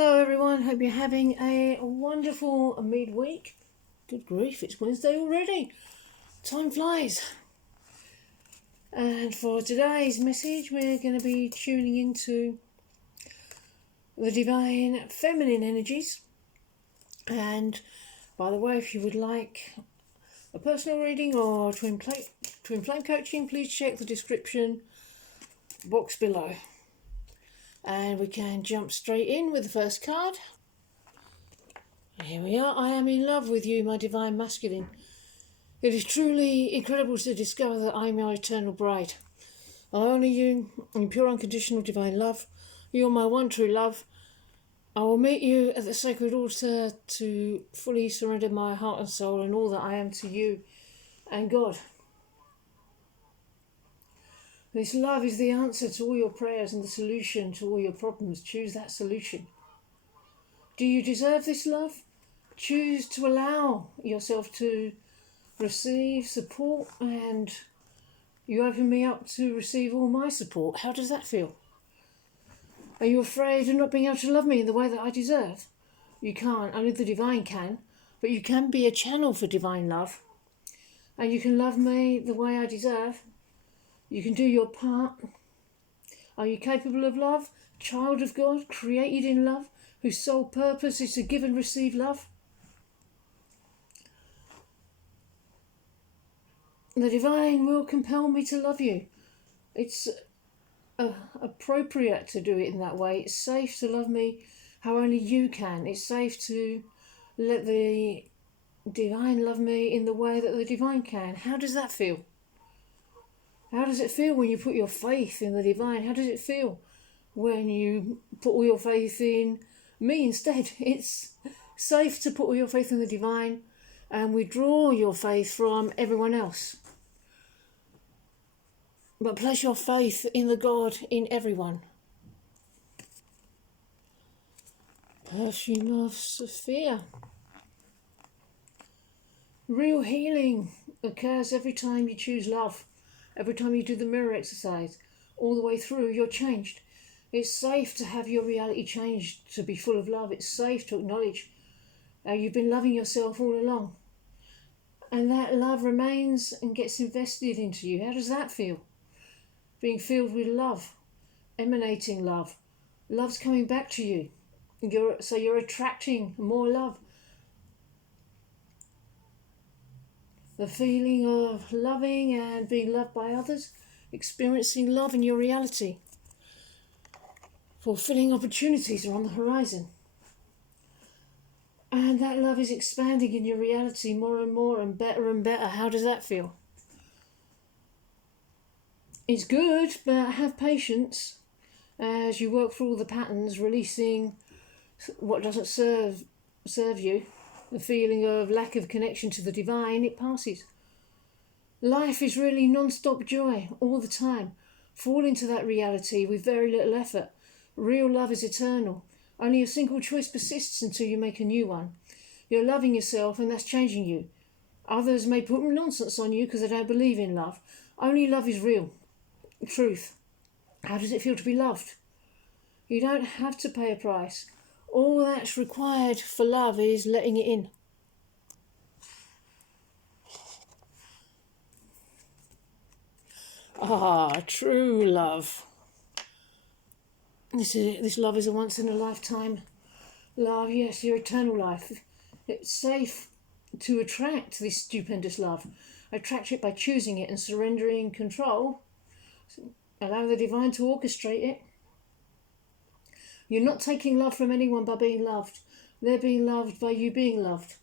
Hello everyone, hope you're having a wonderful midweek. Good grief, it's Wednesday already. Time flies. And for today's message, we're going to be tuning into the divine feminine energies. And by the way, if you would like a personal reading or twin flame coaching, please check the description box below. And we can jump straight in with the first card. Here we are. I am in love with you, my divine masculine. It is truly incredible to discover that I am your eternal bride. I honour you in pure unconditional divine love. You are my one true love. I will meet you at the sacred altar to fully surrender my heart and soul and all that I am to you and God. This love is the answer to all your prayers and the solution to all your problems. Choose that solution. Do you deserve this love? Choose to allow yourself to receive support, and you open me up to receive all my support. How does that feel? Are you afraid of not being able to love me in the way that I deserve? You can't, only the divine can, but you can be a channel for divine love, and you can love me the way I deserve. You can do your part. Are you capable of love? Child of God, created in love, whose sole purpose is to give and receive love? The divine will compel me to love you. It's appropriate to do it in that way. It's safe to love me how only you can. It's safe to let the divine love me in the way that the divine can. How does that feel? How does it feel when you put your faith in the divine? How does it feel when you put all your faith in me instead? It's safe to put all your faith in the divine and withdraw your faith from everyone else. But place your faith in the God in everyone. Perfume of Sophia. Real healing occurs every time you choose love. Every time you do the mirror exercise, all the way through, you're changed. It's safe to have your reality changed, to be full of love. It's safe to acknowledge you've been loving yourself all along. And that love remains and gets invested into you. How does that feel? Being filled with love, emanating love. Love's coming back to you. So you're attracting more love. The feeling of loving and being loved by others, experiencing love in your reality. Fulfilling opportunities are on the horizon. And that love is expanding in your reality more and more and better and better. How does that feel? It's good, but have patience as you work through all the patterns, releasing what doesn't serve you. The feeling of lack of connection to the divine, it passes. Life is really non-stop joy all the time. Fall into that reality with very little effort. Real love is eternal. Only a single choice persists until you make a new one. You're loving yourself and that's changing you. Others may put nonsense on you because they don't believe in love. Only love is real. Truth. How does it feel to be loved? You don't have to pay a price. All that's required for love is letting it in. True love. This love is a once in a lifetime love. Yes, your eternal life. It's safe to attract this stupendous love. Attract it by choosing it and surrendering control. Allow the divine to orchestrate it. You're not taking love from anyone by being loved. They're being loved by you being loved.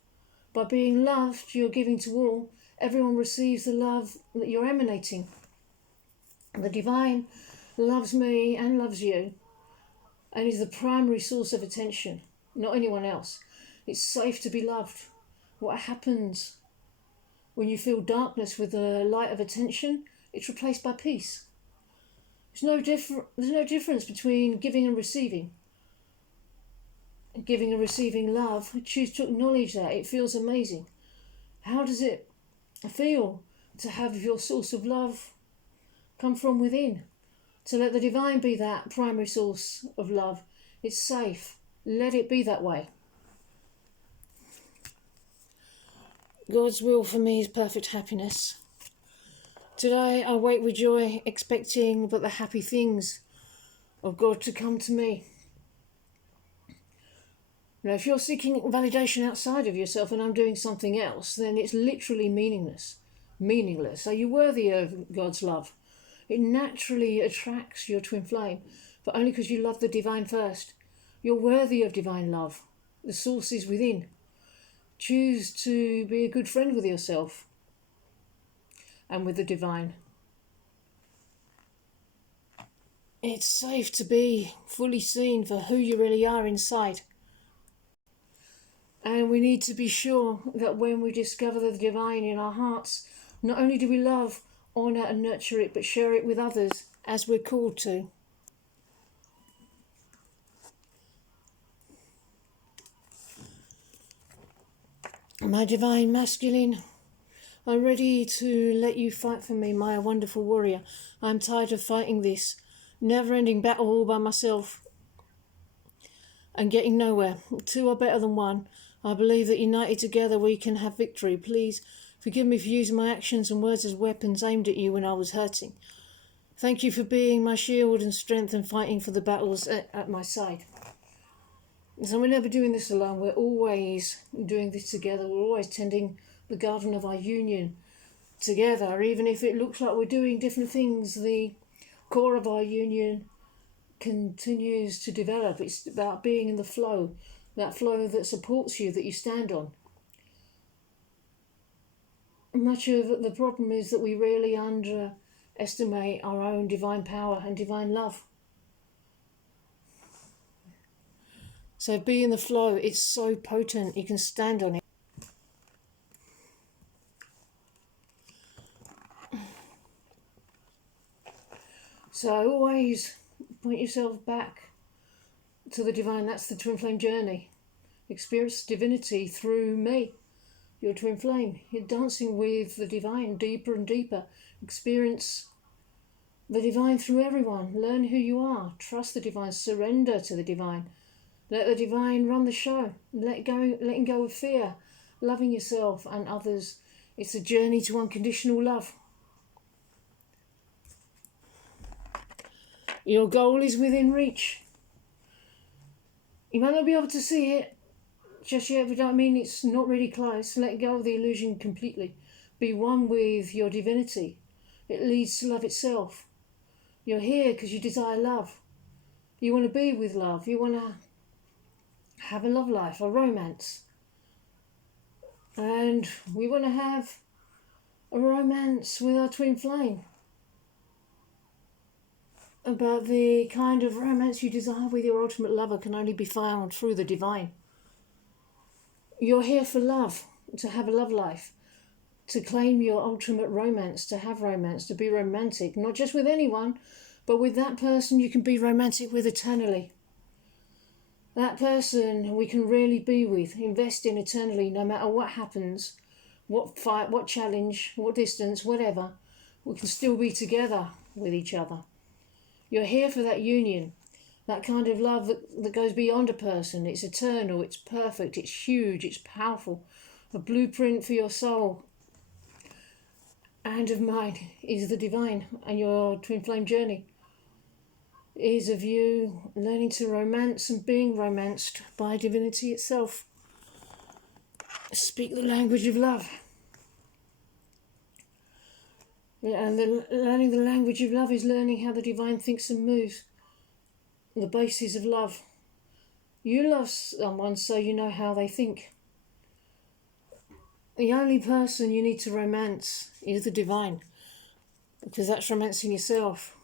By being loved, you're giving to all. Everyone receives the love that you're emanating. The divine loves me and loves you and is the primary source of attention, not anyone else. It's safe to be loved. What happens when you feel darkness with the light of attention? It's replaced by peace. There's no difference between giving and receiving. Giving and receiving love, choose to acknowledge that. It feels amazing. How does it feel to have your source of love come from within? To let the divine be that primary source of love. It's safe. Let it be that way. God's will for me is perfect happiness. Today I wait with joy, expecting but the happy things of God to come to me. Now, if you're seeking validation outside of yourself and I'm doing something else, then it's literally meaningless. Are you worthy of God's love? It naturally attracts your twin flame, but only because you love the divine first. You're worthy of divine love. The source is within. Choose to be a good friend with yourself and with the divine. It's safe to be fully seen for who you really are inside. And we need to be sure that when we discover the divine in our hearts, not only do we love, honour and nurture it, but share it with others as we're called to. My divine masculine, I'm ready to let you fight for me, my wonderful warrior. I'm tired of fighting this never-ending battle all by myself and getting nowhere. Two are better than one. I believe that united together we can have victory. Please forgive me for using my actions and words as weapons aimed at you when I was hurting. Thank you for being my shield and strength and fighting for the battles at my side. So we're never doing this alone. We're always doing this together. We're always tending the garden of our union together. Even if it looks like we're doing different things, the core of our union continues to develop. It's about being in the flow, that flow that supports you, that you stand on. Much of the problem is that we really underestimate our own divine power and divine love. So be in the flow. It's so potent. You can stand on it. So always point yourself back to the divine. That's the twin flame journey. Experience divinity through me, your twin flame. You're dancing with the divine deeper and deeper. Experience the divine through everyone. Learn who you are. Trust the divine. Surrender to the divine. Let the divine run the show. Letting go of fear. Loving yourself and others. It's a journey to unconditional love. Your goal is within reach. You might not be able to see it just yet, but I mean it's not really close. Let go of the illusion completely. Be one with your divinity. It leads to love itself. You're here because you desire love. You want to be with love. You want to have a love life, a romance. And we want to have a romance with our twin flame. But the kind of romance you desire with your ultimate lover can only be found through the divine. You're here for love, to have a love life, to claim your ultimate romance, to have romance, to be romantic, not just with anyone, but with that person you can be romantic with eternally. That person we can really be with, invest in eternally, no matter what happens, what fight, what challenge, what distance, whatever, we can still be together with each other. You're here for that union, that kind of love that goes beyond a person. It's eternal, it's perfect, it's huge, it's powerful. A blueprint for your soul and of mine is the divine, and your twin flame journey is of you learning to romance and being romanced by divinity itself. Speak the language of love. And learning the language of love is learning how the divine thinks and moves. The basis of love. You love someone so you know how they think. The only person you need to romance is the divine, because that's romancing yourself,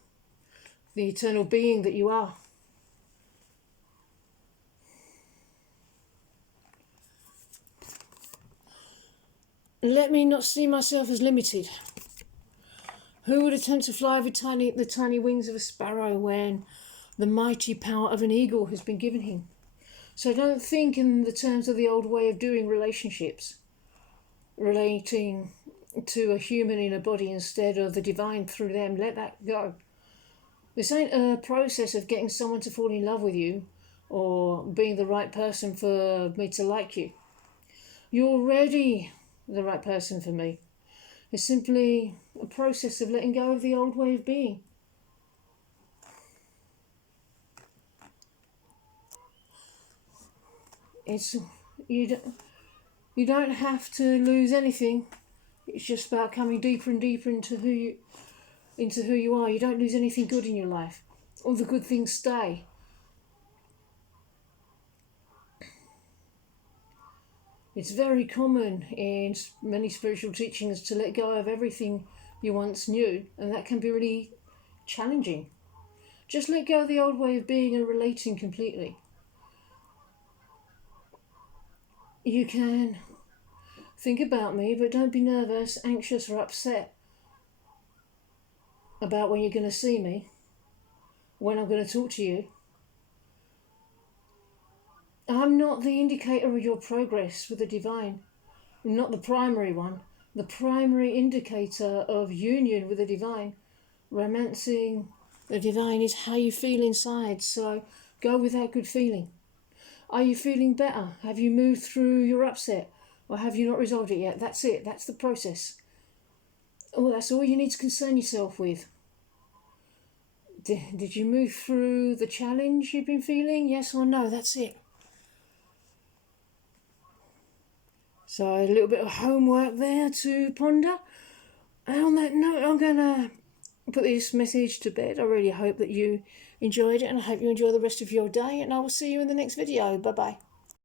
the eternal being that you are. Let me not see myself as limited. Who would attempt to fly with the tiny wings of a sparrow when the mighty power of an eagle has been given him? So don't think in the terms of the old way of doing relationships, relating to a human in a body instead of the divine through them. Let that go. This ain't a process of getting someone to fall in love with you or being the right person for me to like you. You're already the right person for me. It's simply a process of letting go of the old way of being. It's you don't have to lose anything. It's just about coming deeper and deeper into who you are. You don't lose anything good in your life. All the good things stay. It's very common in many spiritual teachings to let go of everything you once knew, and that can be really challenging. Just let go of the old way of being and relating completely. You can think about me, but don't be nervous, anxious, or upset about when you're going to see me, when I'm going to talk to you. I'm not the indicator of your progress with the divine. I'm not the primary one. The primary indicator of union with the divine, romancing the divine, is how you feel inside. So go with that good feeling. Are you feeling better? Have you moved through your upset? Or have you not resolved it yet? That's it. That's the process. Oh, that's all you need to concern yourself with. Did you move through the challenge you've been feeling? Yes or no? That's it. So a little bit of homework there to ponder. And on that note, I'm going to put this message to bed. I really hope that you enjoyed it, and I hope you enjoy the rest of your day, and I will see you in the next video. Bye-bye.